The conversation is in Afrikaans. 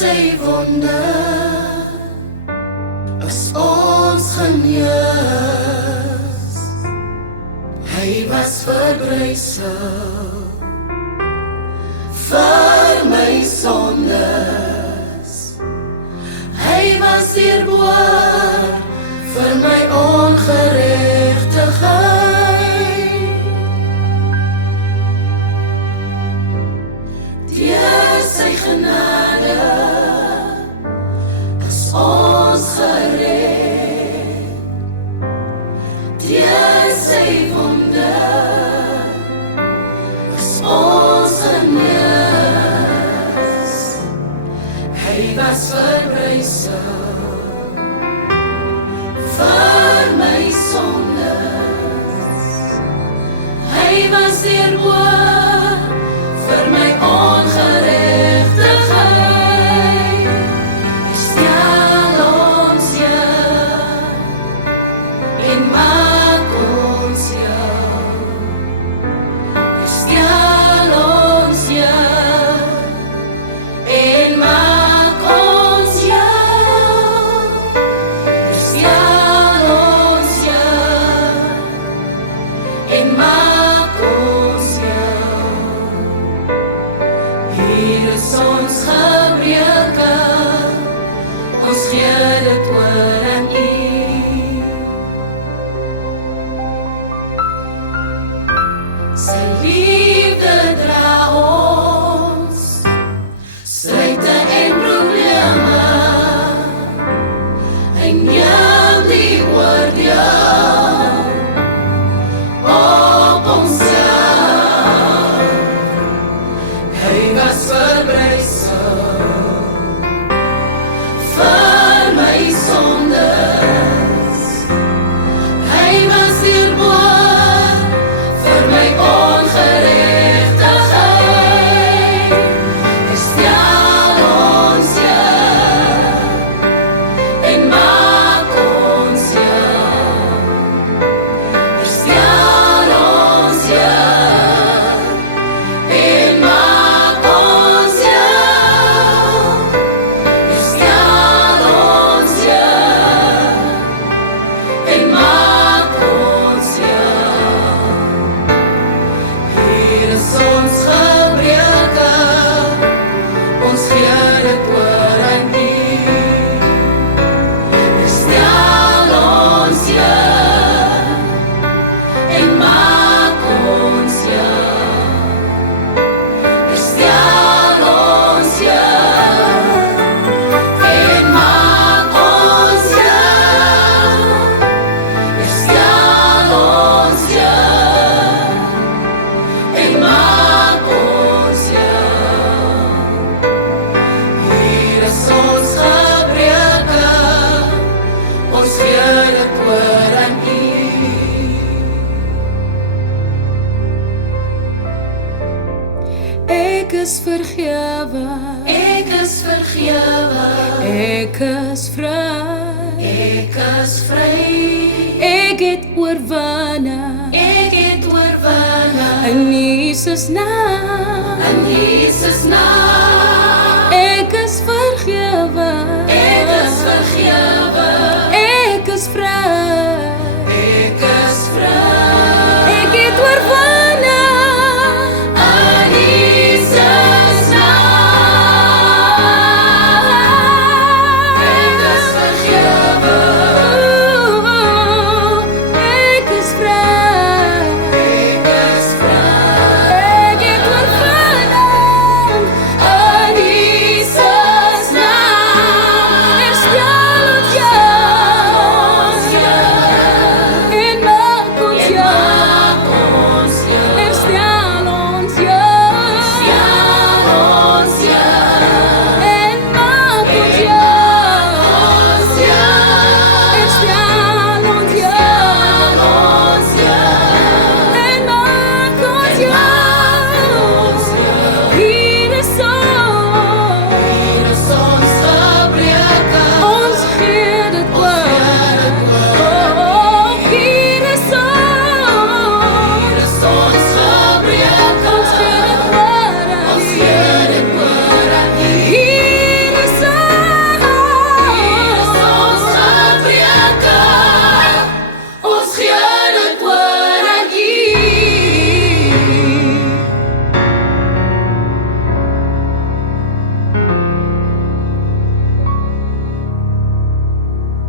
sy wonde is ons genees. Hy was verbrysel vir my sondes. Hy was deurboor vir my ongeregtigheid. Deur sy genade is ons gered. Deur sy wonde is ons genees. Hy was verbrysel vir my sondes. Hy was deurboor vir my ongeregtigheid. Ek stel ons Heer en maak ons jou. Ek stel ons Heer en maak ons jou. Ek stel ons Heer en maak ons jou. Hier is ons gebreke, ons gee dit oor aan U. Sy liefde dra ons strydte en probleme. Hy neem die oordeel op onsself. Hy was verbrysel vir my sondes. Hy was deurboor vir my ongeregtigheid. Ek stel ons Heer en maak ons jou. Ek stel ons Heer en maak ons jou. Ek stel ons Heer en maak ons jou. Hier is ons gebreke, ons gee dit oor aan U. Ek stel ons Heer en maak ons jou. Ek stel ons Heer en maak ons jou. Ek stel ons Heer en maak ons jou. Hier is ons gebreke, ons gee dit oor aan U. Ek is vergewe, Ek is vergewe, ek is vry, ek is vry, ek het oorwinne ek het oorwinne in Jesus naam. in